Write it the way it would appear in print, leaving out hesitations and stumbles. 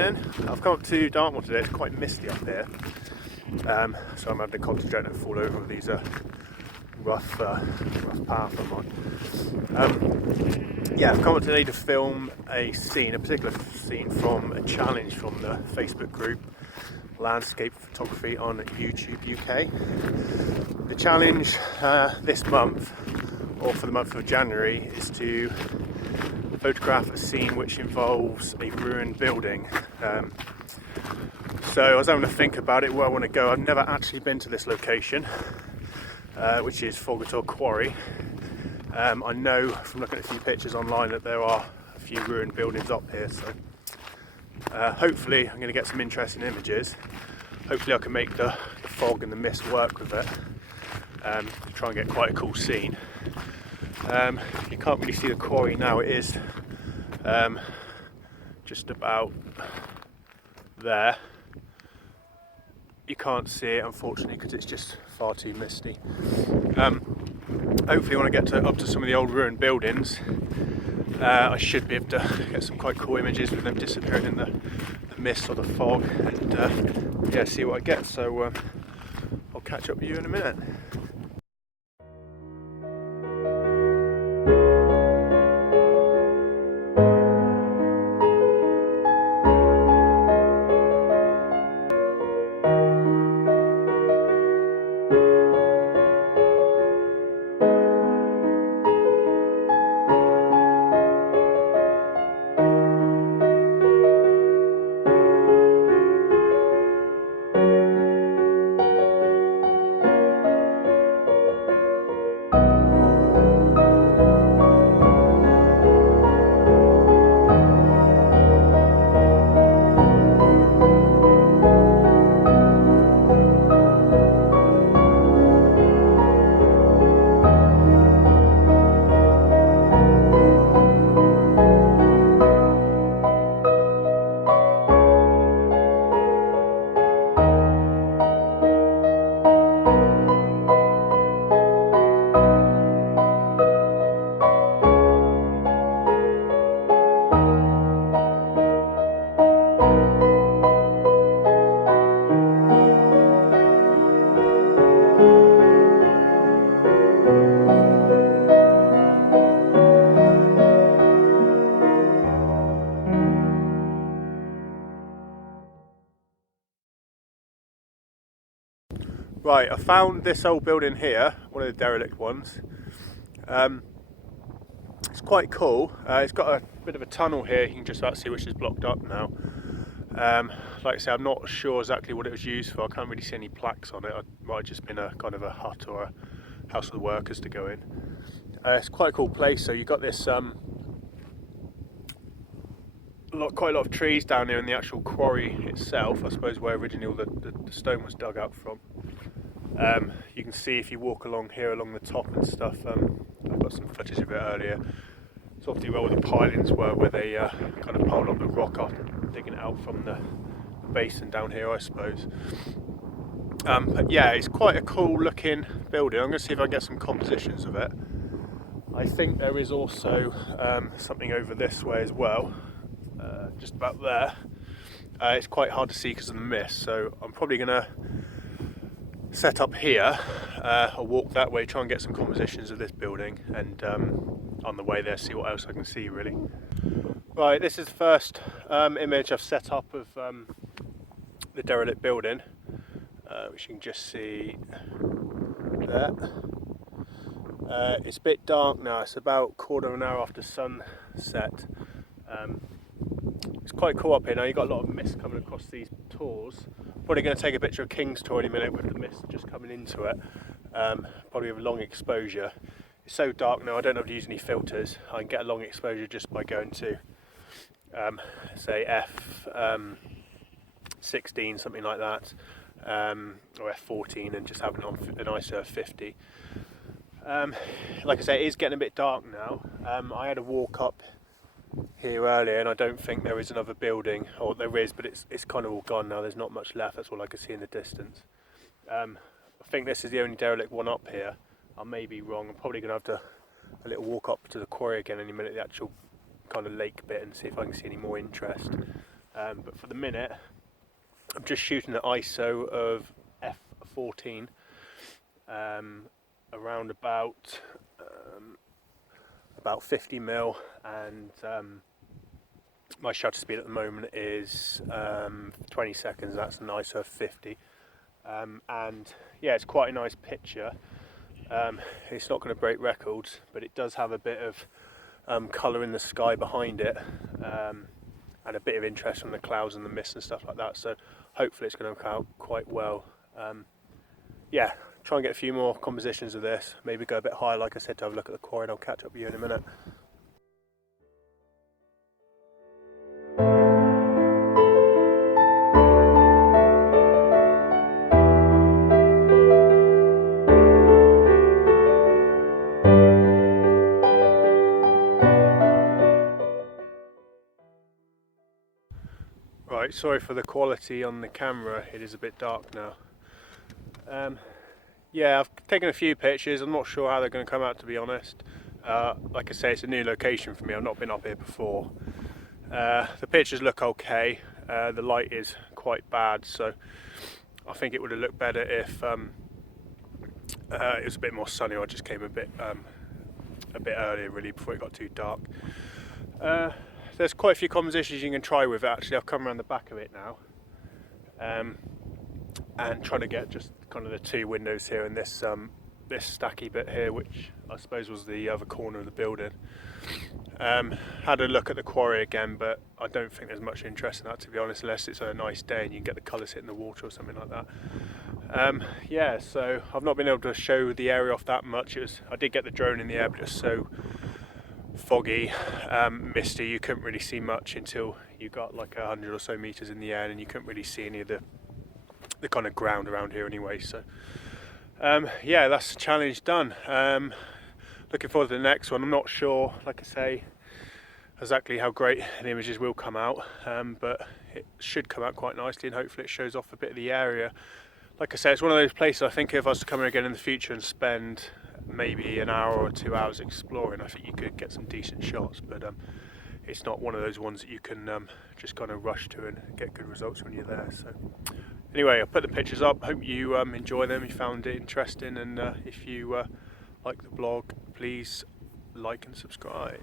evening. I've come up to Dartmoor today. It's quite misty up here, so I'm having to concentrate and fall over with these rough path I'm on. Yeah, I've come up today to film a particular scene from a challenge from the Facebook group Landscape Photography on YouTube UK. The challenge this month, or for the month of January, is to photograph a scene which involves a ruined building. So I was having to think about it, where I want to go. I've never actually been to this location, which is Foggintor Quarry. I know from looking at a few pictures online that there are a few ruined buildings up here, so hopefully I'm going to get some interesting images. Hopefully I can make the fog and the mist work with it, to try and get quite a cool scene. You can't really see the quarry now. It is just about there. You can't see it, unfortunately, because it's just far too misty. Hopefully when I get up to some of the old ruined buildings, I should be able to get some quite cool images with them disappearing in the mist or the fog, and yeah, see what I get. So I'll catch up with you in a minute. Right, I found this old building here, one of the derelict ones. It's quite cool. It's got a bit of a tunnel here, you can just about see, which is blocked up now. Like I say, I'm not sure exactly what it was used for. I can't really see any plaques on it. It might have just been a kind of a hut or a house for the workers to go in. It's quite a cool place. So you've got this quite a lot of trees down here in the actual quarry itself, I suppose, where originally all the stone was dug up from. You can see if you walk along here, along the top and stuff. I've got some footage of it earlier. It's obviously where all the pilings were, where they kind of piled up the rock after digging it out from the basin down here, I suppose. But yeah, it's quite a cool looking building. I'm going to see if I can get some compositions of it. I think there is also something over this way as well, just about there. It's quite hard to see because of the mist, so I'm probably going to set up here. I'll walk that way, try and get some compositions of this building, and on the way there see what else I can see, really. Right, this is the first image I've set up of the derelict building, which you can just see there. It's a bit dark now. It's about quarter of an hour after sunset. It's quite cool up here now. You've got a lot of mist coming across these tors. Probably going to take a picture of King's Tor in a minute with the mist just coming into it. Probably with a long exposure. It's so dark now, I don't have to use any filters. I can get a long exposure just by going to say f16, something like that, or f14, and just having it on an ISO of 50. Like I say, it is getting a bit dark now. I had a walk up here earlier, and I don't think there is another building, or there is, but it's kind of all gone now. There's not much left. That's all I can see in the distance. I think this is the only derelict one up here. I may be wrong. I'm probably going to have a little walk up to the quarry again any minute, the actual kind of lake bit, and see if I can see any more interest. But for the minute, I'm just shooting an ISO of f14, around about 50 mil, and my shutter speed at the moment is 20 seconds. That's an ISO of 50, and yeah, it's quite a nice picture. It's not going to break records, but it does have a bit of colour in the sky behind it, and a bit of interest from the clouds and the mist and stuff like that. So hopefully it's going to come out quite well. Yeah, try and get a few more compositions of this, maybe go a bit higher, like I said, to have a look at the quarry, and I'll catch up with you in a minute. Right, sorry for the quality on the camera, it is a bit dark now. Yeah, I've taken a few pictures. I'm not sure how they're going to come out, to be honest. Like I say, it's a new location for me. I've not been up here before. The pictures look okay. The light is quite bad, so I think it would have looked better if it was a bit more sunny. I just came a bit earlier, really, before it got too dark. There's quite a few compositions you can try with it. Actually, I've come around the back of it now, and trying to get just kind of the two windows here and this stacky bit here, which I suppose was the other corner of the building. Had a look at the quarry again, but I don't think there's much interest in that, to be honest, unless it's a nice day and you can get the colours hitting the water or something like that. Yeah, so I've not been able to show the area off that much. I did get the drone in the air, but it was so foggy, misty, you couldn't really see much until you got like 100 or so meters in the air, and you couldn't really see any of the kind of ground around here anyway. So yeah, that's the challenge done. Looking forward to the next one. I'm not sure, like I say, exactly how great the images will come out, but it should come out quite nicely, and hopefully it shows off a bit of the area. Like I say, it's one of those places I think if I was to come here again in the future and spend maybe an hour or 2 hours exploring, I think you could get some decent shots, but it's not one of those ones that you can just kind of rush to and get good results when you're there. So anyway, I'll put the pictures up. Hope you enjoy them, you found it interesting, and if you like the blog, please like and subscribe.